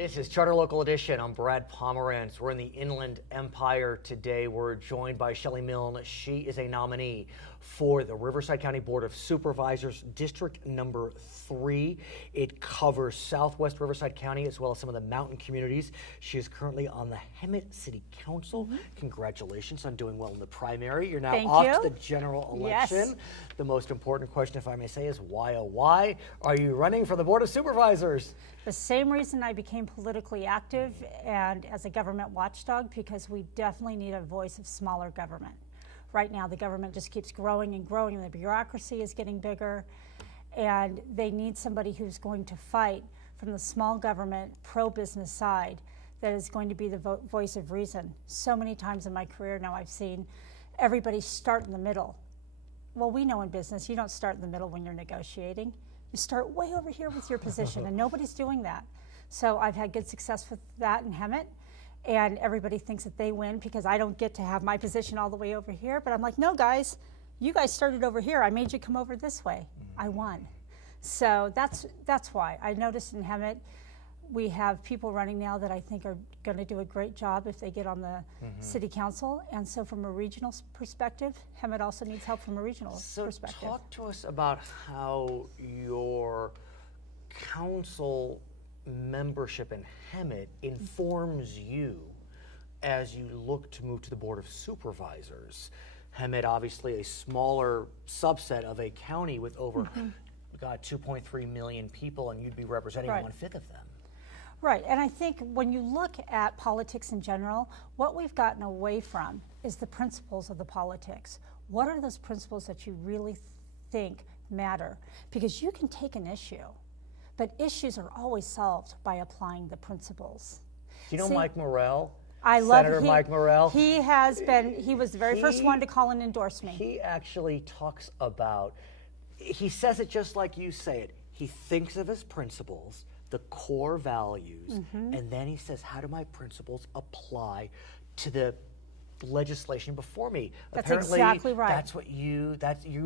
This is Charter Local Edition. I'm Brad Pomerance. We're in the Inland Empire today. We're joined by Shellie Milne. She is a nominee for the Riverside County Board of Supervisors, District Number 3. It covers Southwest Riverside County as well as some of the mountain communities. She is currently on the Hemet City Council. Congratulations on doing well in the primary. You're now off to the general election. Yes. The most important question, if I may say, is why, oh why, are you running for the Board of Supervisors? The same reason I became politically active and as a government watchdog, because we definitely need a voice of smaller government. Right now, the government just keeps growing and growing, and the bureaucracy is getting bigger, and they need somebody who's going to fight from the small government, pro-business side that is going to be the voice of reason. So many times in my career now I've seen everybody start in the middle. Well, we know in business, you don't start in the middle when you're negotiating. You start way over here with your position, and nobody's doing that. So I've had good success with that in Hemet, and everybody thinks that they win because I don't get to have my position all the way over here. But I'm like, no, guys, you guys started over here. I made you come over this way. I won. So that's why. I noticed in Hemet, we have people running now that I think are going to do a great job if they get on the city council. And so from a regional perspective, Hemet also needs help from a regional perspective. So talk to us about how your council membership in Hemet informs you as you look to move to the Board of Supervisors. Hemet, obviously a smaller subset of a county with over, God, 2.3 million people, and you'd be representing 1/5 of them. Right, and I think when you look at politics in general, what we've gotten away from is the principles of the politics. What are those principles that you really think matter? Because you can take an issue, but issues are always solved by applying the principles. Do you know Mike Morrell? I love Senator Mike Morrell. He has been, he was the very first one to call and endorse me. He actually talks about, he says it just like you say it. He thinks of his principles, the core values, and then he says, how do my principles apply to the legislation before me? That's Apparently, exactly right. That's what you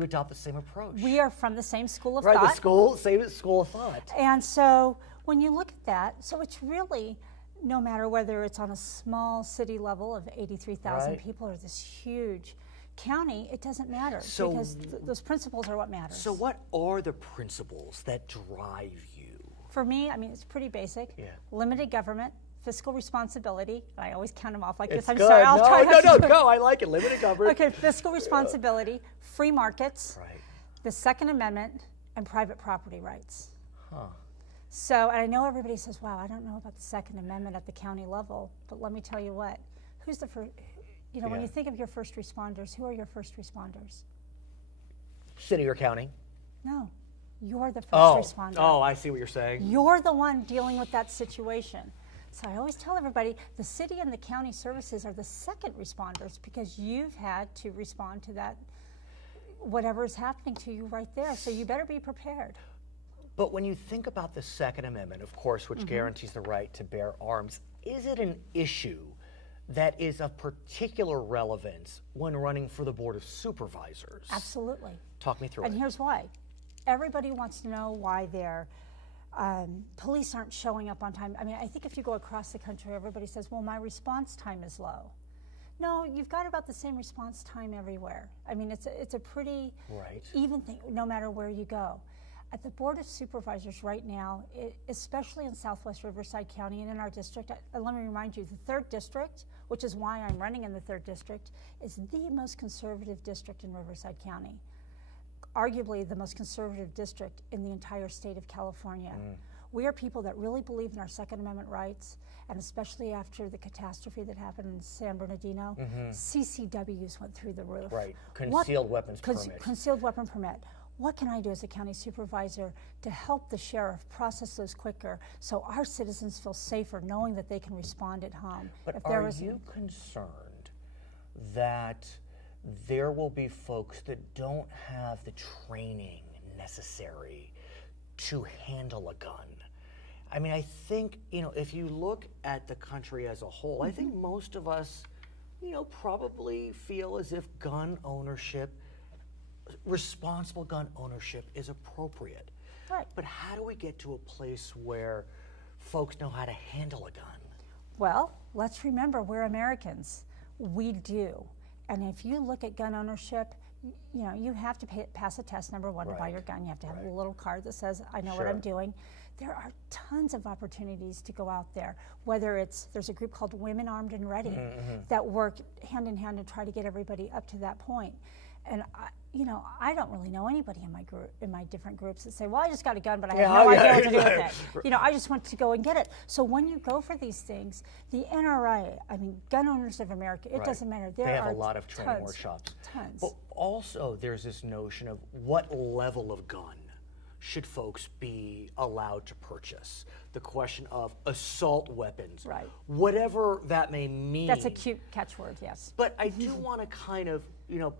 adopt the same approach. We are from the same school of right, thought. the same school of thought. And so when you look at that, so it's really, no matter whether it's on a small city level of 83,000 people or this huge county, it doesn't matter, So because those principles are what matters. So what are the principles that drive you? For me, I mean, it's pretty basic. Limited government, fiscal responsibility. I always count them off like this. I'm good. sorry, I'll try not to. No, I like it. Limited government. Okay, fiscal responsibility, free markets, Right. the Second Amendment, and private property rights. Huh. So, and I know everybody says, wow, I don't know about the Second Amendment at the county level, but let me tell you what, who's the first, you know, when you think of your first responders, who are your first responders? City or county? No, you're the first responder. Oh, I see what you're saying. You're the one dealing with that situation. So I always tell everybody, the city and the county services are the second responders because you've had to respond to that, whatever is happening to you right there. So you better be prepared. But when you think about the Second Amendment, of course, which guarantees the right to bear arms, is it an issue that is of particular relevance when running for the Board of Supervisors? Absolutely. Talk me through it. And here's why. Everybody wants to know why their police aren't showing up on time. I mean, I think if you go across the country, everybody says, well, my response time is low. No, you've got about the same response time everywhere. I mean, it's a pretty even thing, no matter where you go. At the Board of Supervisors right now, especially in Southwest Riverside County and in our district, let me remind you, the 3rd district, which is why I'm running in the 3rd district, is the most conservative district in Riverside County. Arguably the most conservative district in the entire state of California. We are people that really believe in our Second Amendment rights, and especially after the catastrophe that happened in San Bernardino, CCWs went through the roof. Right, concealed weapons permit. Concealed weapon permit. What can I do as a county supervisor to help the sheriff process those quicker so our citizens feel safer knowing that they can respond at home? But are you concerned that there will be folks that don't have the training necessary to handle a gun? I mean, I think, you know, if you look at the country as a whole, I think most of us, you know, probably feel as if gun ownership, responsible gun ownership is appropriate. Right. But how do we get to a place where folks know how to handle a gun? Well, let's remember we're Americans. We do. And if you look at gun ownership, you know, you have to pass a test, number one, to buy your gun. You have to have a little card that says, I know what I'm doing. There are tons of opportunities to go out there, whether it's, there's a group called Women Armed and Ready that work hand in hand to try to get everybody up to that point. And you know, I don't really know anybody in my group, in my different groups, that say, well, I just got a gun, but I have no idea what to do with it. You know, I just want to go and get it. So when you go for these things, the NRA, I mean, Gun Owners of America, it doesn't matter. They have a lot of training workshops. Tons. But also, there's this notion of what level of gun should folks be allowed to purchase? The question of assault weapons, whatever that may mean. That's a cute catchword, yes. But I do want to kind of, you know,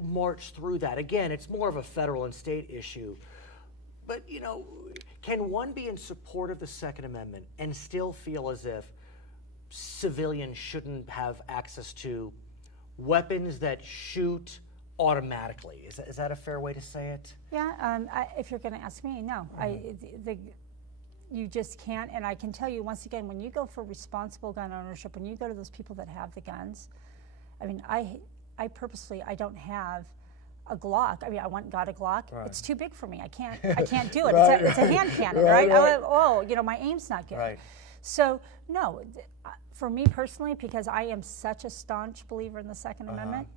march through that. Again, it's more of a federal and state issue. But, you know, can one be in support of the Second Amendment and still feel as if civilians shouldn't have access to weapons that shoot automatically? Is that a fair way to say it? Yeah, if you're going to ask me, no. You just can't, and I can tell you once again, when you go for responsible gun ownership, when you go to those people that have the guns, I mean, I purposely, I don't have a Glock. I mean, I got a Glock. It's too big for me. I can't do it. It's a hand cannon, right? Oh, you know, my aim's not good. So, no, for me personally, because I am such a staunch believer in the Second Amendment,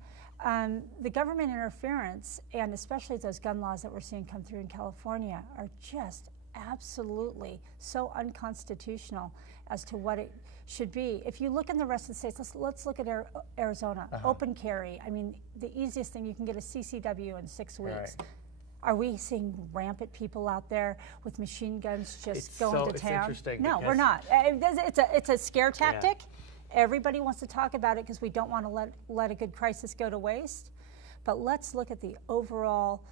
the government interference, and especially those gun laws that we're seeing come through in California, are just absolutely so unconstitutional as to what it should be. If you look in the rest of the states, let's look at Arizona, open carry. I mean, the easiest thing, you can get a CCW in 6 weeks. Are we seeing rampant people out there with machine guns just going to town? No, we're not. It's a scare tactic. Everybody wants to talk about it because we don't want to let a good crisis go to waste. But let's look at the overall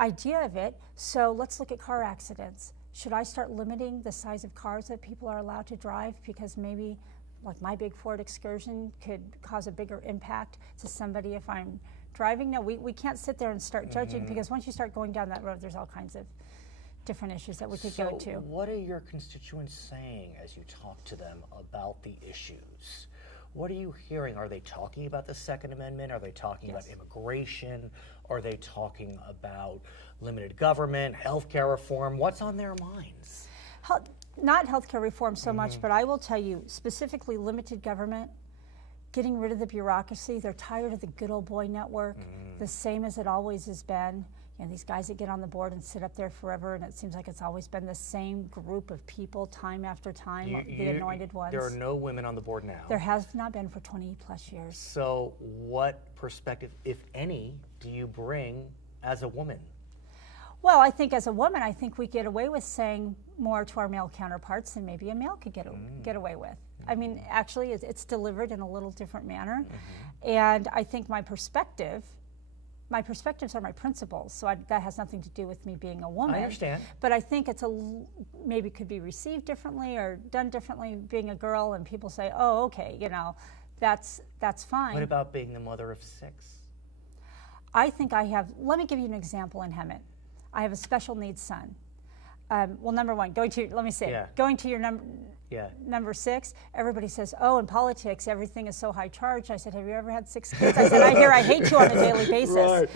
idea of it. So let's look at car accidents. Should I start limiting the size of cars that people are allowed to drive, because maybe like my big Ford Excursion could cause a bigger impact to somebody if I'm driving? No, we can't sit there and start judging, because once you start going down that road, there's all kinds of different issues that we could go to. What are your constituents saying as you talk to them about the issues? What are you hearing? Are they talking about the Second Amendment? Are they talking about immigration? Are they talking about limited government, healthcare reform? What's on their minds? Not healthcare reform so much, but I will tell you, specifically limited government, getting rid of the bureaucracy. They're tired of the good old boy network, the same as it always has been. You know, these guys that get on the board and sit up there forever, and it seems like it's always been the same group of people time after time, the anointed ones. There are no women on the board now. There has not been for 20 plus years. So what perspective, if any, do you bring as a woman? Well, I think as a woman, I think we get away with saying more to our male counterparts than maybe a male could get away with. I mean, actually, it's delivered in a little different manner. And I think my perspectives are my principles, so that has nothing to do with me being a woman. I understand. But I think it's maybe could be received differently or done differently being a girl, and people say, oh, okay, you know, that's fine. What about being the mother of 6? I think let me give you an example in Hemet. I have a special needs son. Well, number one, going to your number 6, everybody says, oh, in politics, everything is so high charged. I said, have you ever had 6 kids? I said, I hate you on a daily basis.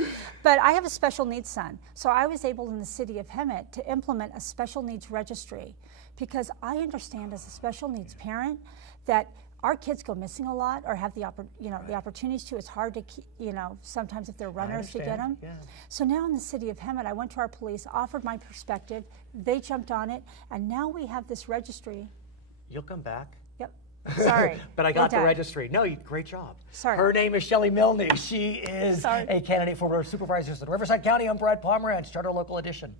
But I have a special needs son. So I was able in the city of Hemet to implement a special needs registry, because I understand as a special needs parent that our kids go missing a lot, or have the opportunities to. It's hard to keep, sometimes if they're runners to get them. So now in the city of Hemet, I went to our police, offered my perspective, they jumped on it, and now we have this registry. You'll come back. Yep. Sorry. But I got the registry. No, great job. Sorry. Her name is Shellie Milne. She is a candidate for Supervisors in Riverside County. I'm Brad Pomerance, Charter Local Edition.